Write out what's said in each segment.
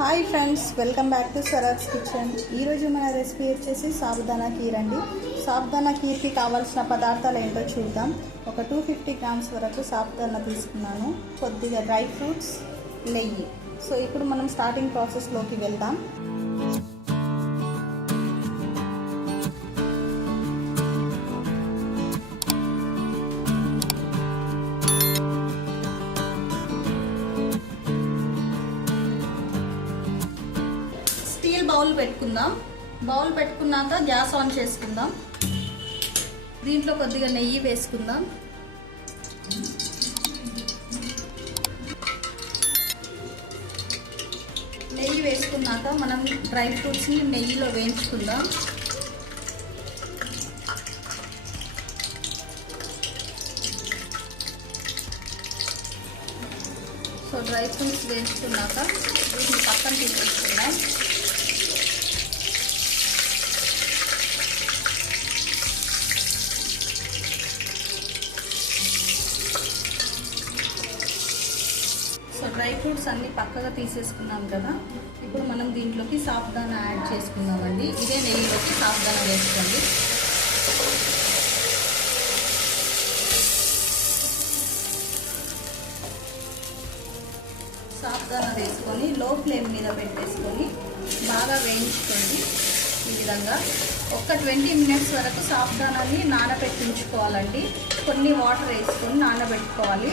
Hi friends welcome back to Sara's kitchen. ఈరోజు మన recipe వచ్చేసి సాబుదానా కీర్ అండి. సాబుదానా కీర్కి కావాల్సిన పదార్థాలు ఏంటో చూద్దాం. ఒక టూ ఫిఫ్టీ గ్రామ్స్ వరకు సాబుదానా తీసుకున్నాను. కొద్దిగా డ్రై ఫ్రూట్స్ నెయ్యి. సో ఇప్పుడు మనం స్టార్టింగ్ ప్రాసెస్లోకి వెళ్దాం. బౌల్ పెట్టుకుందాం. బౌల్ పెట్టుకున్నాక గ్యాస్ ఆన్ చేసుకుందాం. దీంట్లో కొద్దిగా నెయ్యి వేసుకుందాం. నెయ్యి వేసుకున్నాక మనం డ్రై ఫ్రూట్స్ని నెయ్యిలో వేయించుకుందాం. సో డ్రై ఫ్రూట్స్ వేయించుకున్నాక వీటిని పక్కన తీసుకుందాం డ్రై ఫ్రూట్స్ అన్ని పక్కగా తీసేసుకున్నాం కదా. ఇప్పుడు మనం దీంట్లోకి సాఫ్దానా యాడ్ చేసుకుందామండి. ఇదే నెయ్యిలోకి సాఫ్దానా వేసుకోండి. సాఫ్దానా వేసుకొని లో ఫ్లేమ్ మీద పెట్టేసుకొని బాగా వేయించుకోండి. ఈ విధంగా ఒక ట్వంటీ మినిట్స్ వరకు సాఫ్దానాన్ని నానబెట్టించుకోవాలండి. కొన్ని వాటర్ వేసుకొని నానబెట్టుకోవాలి.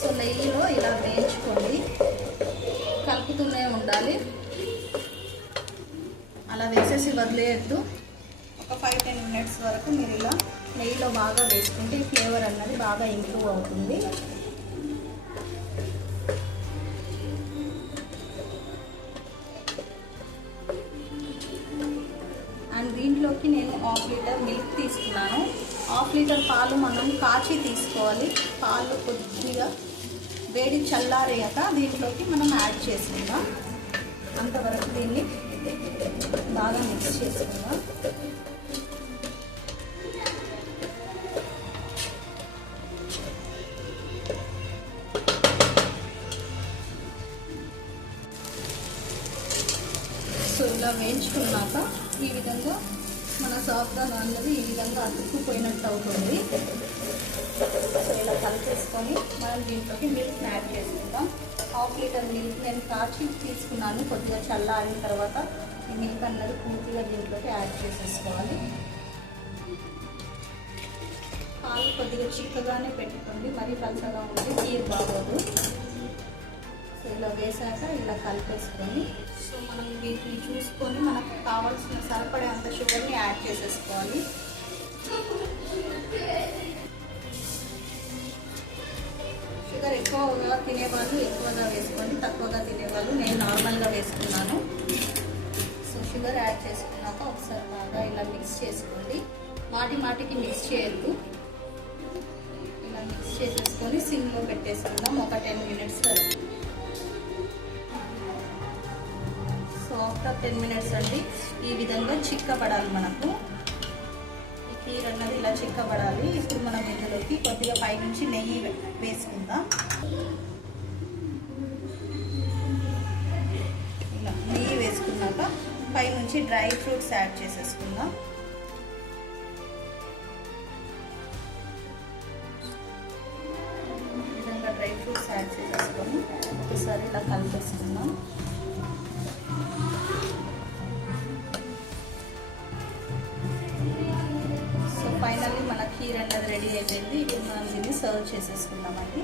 సో నెయ్యిలో ఇలా వేయించుకోండి కలుపుతూనే ఉండాలి. అలా వేసేసి వదిలేయద్దు. ఒక ఫైవ్ టెన్ మినిట్స్ వరకు మీరు ఇలా నెయ్యిలో బాగా వేసుకుంటే ఫ్లేవర్ అన్నది బాగా ఇంప్రూవ్ అవుతుంది. అండ్ దీంట్లోకి నేను హాఫ్ లీటర్ మిల్క్ తీసుకున్నాను. హాఫ్ లీటర్ పాలు మనం కాచి తీసుకోవాలి. పాలు కొద్దిగా వేడి చల్లారేయక దీంట్లోకి మనం యాడ్ చేసుకుందాం. అంతవరకు దీన్ని బాగా మిక్స్ చేసుకుందాం. సో ఇలా వేయించుకున్నాక ఈ విధంగా మన సాఫ్ట్గా అన్నది ఈ విధంగా అతుక్కుపోయినట్టు అవుతుంది. ఇలా మనం దీంట్లోకి మిల్క్ యాడ్ చేసుకుందాం. హాఫ్ లీటర్ మిల్క్ నేను కాచి తీసుకున్నాను. కొద్దిగా చల్లారిన తర్వాత ఈ మిల్క్ అన్నది పూర్తిగా దీంట్లోకి యాడ్ చేసేసుకోవాలి. పాలు కొద్దిగా చిక్కగానే పెట్టుకోండి. మరీ పలసగా ఉంటే తీరు బాగోదు. సో ఇలా వేసాక ఇలా కలిపేసుకొని సో మనం వీటిని చూసుకొని మనకు కావాల్సిన సరిపడే అంత షుగర్ని యాడ్ చేసేసుకోవాలి. షుగర్ ఎక్కువగా తినేవాళ్ళు ఎక్కువగా వేసుకొని తక్కువగా తినేవాళ్ళు నేను నార్మల్గా వేసుకున్నాను. సో షుగర్ యాడ్ చేసుకున్నాక ఒకసారి బాగా ఇలా మిక్స్ చేసుకోండి. మాటి మాటికి మిక్స్ చేయొద్దు. ఇలా మిక్స్ చేసేసుకొని సిమ్లో పెట్టేసుకుందాం ఒక టెన్ మినిట్స్ వరకు. సో ఆఫ్టర్ టెన్ మినిట్స్ అండి. ఈ విధంగా చిక్కబడాలి మనకు. కీర్ అన్నది ఇలా చిక్కబడాలి. ఇప్పుడు మనం ఇందులోకి కొద్దిగా పైనుంచి నెయ్యి వేసుకుందాం. ఇలా నెయ్యి వేసుకున్నాక పైనుంచి డ్రై ఫ్రూట్స్ యాడ్ చేసేసుకుందాం. విధంగా డ్రై ఫ్రూట్స్ యాడ్ చేసేసుకొని ఒకసారి ఇలా కలిపేసుకుందాం. ఫైనల్లీ ఖీర్ అన్నది రెడీ అయిపోయింది. ఇప్పుడు మనం దీన్ని సర్వ్ చేసేసుకుందామండి.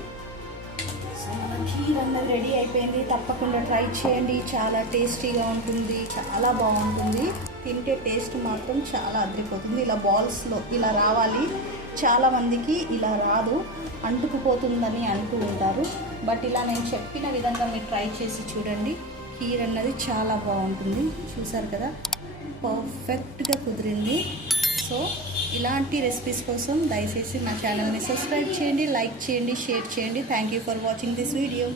సో మన ఖీర్ అన్నది రెడీ అయిపోయింది. తప్పకుండా ట్రై చేయండి. చాలా టేస్టీగా ఉంటుంది. చాలా బాగుంటుంది. తింటే టేస్ట్ మాత్రం చాలా అదిరిపోతుంది. ఇలా బాల్స్లో ఇలా రావాలి. చాలామందికి ఇలా రాదు. అంటుకుపోతుందని అంటూ ఉంటారు. బట్ ఇలా నేను చెప్పిన విధంగా మీరు ట్రై చేసి చూడండి. ఖీర్ అన్నది చాలా బాగుంటుంది. చూసారు కదా? పర్ఫెక్ట్గా కుదిరింది. సో ఇలాంటి రెసిపీస్ కోసం దయచేసి నా ఛానల్ని సబ్స్క్రైబ్ చేయండి లైక్ చేయండి షేర్ చేయండి. Thank you for watching this video